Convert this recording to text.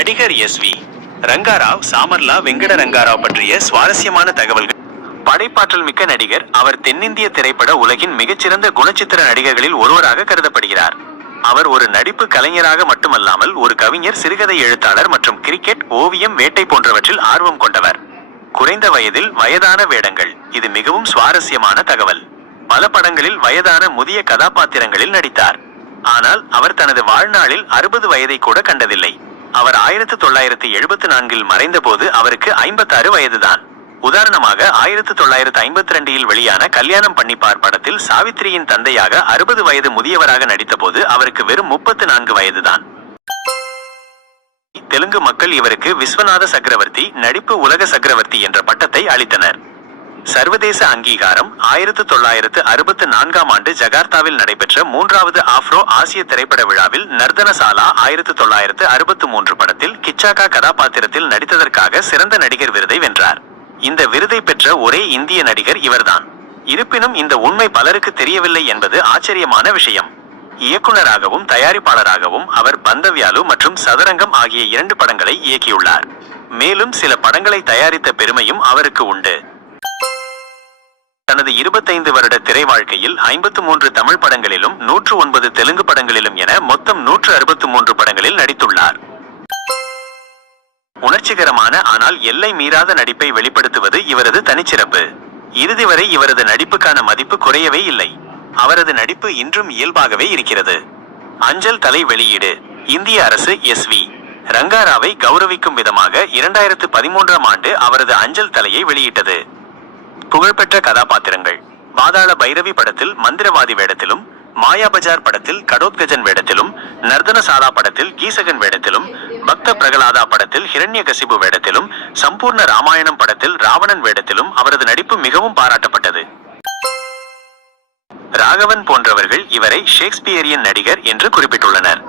நடிகர் S V Rangarao Chamarla Venkata Rangarao பற்றிய சுவாரஸ்யமான தகவல்கள். படைப்பாற்றல் மிக்க நடிகர் அவர் தென்னிந்திய திரைப்பட உலகின் மிகச்சிறந்த குணச்சித்திர நடிகர்களில் ஒருவராக கருதப்படுகிறார். அவர் ஒரு நடிப்பு கலைஞராக மட்டுமல்லாமல் ஒரு கவிஞர் சிறுகதை எழுத்தாளர் மற்றும் கிரிக்கெட் ஓவியம் வேட்டை போன்றவற்றில் ஆர்வம் கொண்டவர். குறைந்த வயதில் வயதான வேடங்கள் இது மிகவும் சுவாரஸ்யமான தகவல். பல படங்களில் வயதான முதிய கதாபாத்திரங்களில் நடித்தார். ஆனால் அவர் தனது வாழ்நாளில் அறுபது வயதை கூட கண்டதில்லை. அவர் ஆயிரத்து தொள்ளாயிரத்து எழுபத்து நான்கில் மறைந்தபோது அவருக்கு ஐம்பத்தாறு வயதுதான். உதாரணமாக ஆயிரத்தி தொள்ளாயிரத்தி ஐம்பத்தி ரெண்டில் வெளியான கல்யாணம் பண்ணிப்பார் படத்தில் சாவித்திரியின் தந்தையாக அறுபது வயது முதியவராக நடித்தபோது அவருக்கு வெறும் முப்பத்து நான்கு வயதுதான். தெலுங்கு மக்கள் இவருக்கு விஸ்வநாத சக்கரவர்த்தி நடிப்பு உலக சக்கரவர்த்தி என்ற பட்டத்தை அளித்தனர். சர்வதேச அங்கீகாரம் ஆயிரத்து தொள்ளாயிரத்து அறுபத்து நான்காம் ஆண்டு ஜகார்த்தாவில் நடைபெற்ற மூன்றாவது ஆப்ரோ ஆசிய திரைப்பட விழாவில் நர்தனசாலா ஆயிரத்து தொள்ளாயிரத்து அறுபத்து மூன்று படத்தில் கிச்சாக்கா கதாபாத்திரத்தில் நடித்ததற்காக சிறந்த நடிகர் விருதை வென்றார். இந்த விருதை பெற்ற ஒரே இந்திய நடிகர் இவர்தான். இருப்பினும் இந்த உண்மை பலருக்கு தெரியவில்லை என்பது ஆச்சரியமான விஷயம். இயக்குனராகவும் தயாரிப்பாளராகவும் அவர் பந்தவ்யாலு மற்றும் சதுரங்கம் ஆகிய இரண்டு படங்களை இயக்கியுள்ளார். மேலும் சில படங்களை தயாரித்த பெருமையும் அவருக்கு உண்டு. தனது இருபத்தைந்து வருட திரை வாழ்க்கையில் ஐம்பத்து மூன்று தமிழ் படங்களிலும் நூற்று ஒன்பது தெலுங்கு படங்களிலும் என மொத்தம் நூற்று அறுபத்து மூன்று படங்களில் நடித்துள்ளார். உணர்ச்சிகரமான ஆனால் எல்லை மீறாத நடிப்பை வெளிப்படுத்துவது இவரது தனிச்சிறப்பு. இறுதி வரை இவரது நடிப்புக்கான மதிப்பு குறையவே இல்லை. அவரது நடிப்பு இன்றும் இயல்பாகவே இருக்கிறது. அஞ்சல் தலை வெளியீடு இந்திய அரசு எஸ் வி. ரங்காராவை கௌரவிக்கும் விதமாக இரண்டாயிரத்து பதிமூன்றாம் ஆண்டு அவரது அஞ்சல் தலையை வெளியிட்டது. புகழ்பெற்ற கதாபாத்திரங்கள். பாதாள பைரவி படத்தில் மந்திரவாதி வேடத்திலும் மாயா பஜார் படத்தில் கடோத்கஜன் வேடத்திலும் நர்தனசாலா படத்தில் கீசகன் வேடத்திலும் பக்த பிரகலாதா படத்தில் ஹிரண்யகசிபு வேடத்திலும் சம்பூர்ண ராமாயணம் படத்தில் ராவணன் வேடத்திலும் அவரது நடிப்பு மிகவும் பாராட்டப்பட்டது. ராகவன் போன்றவர்கள் இவரை ஷேக்ஸ்பியரியன் நடிகர் என்று குறிப்பிட்டுள்ளனர்.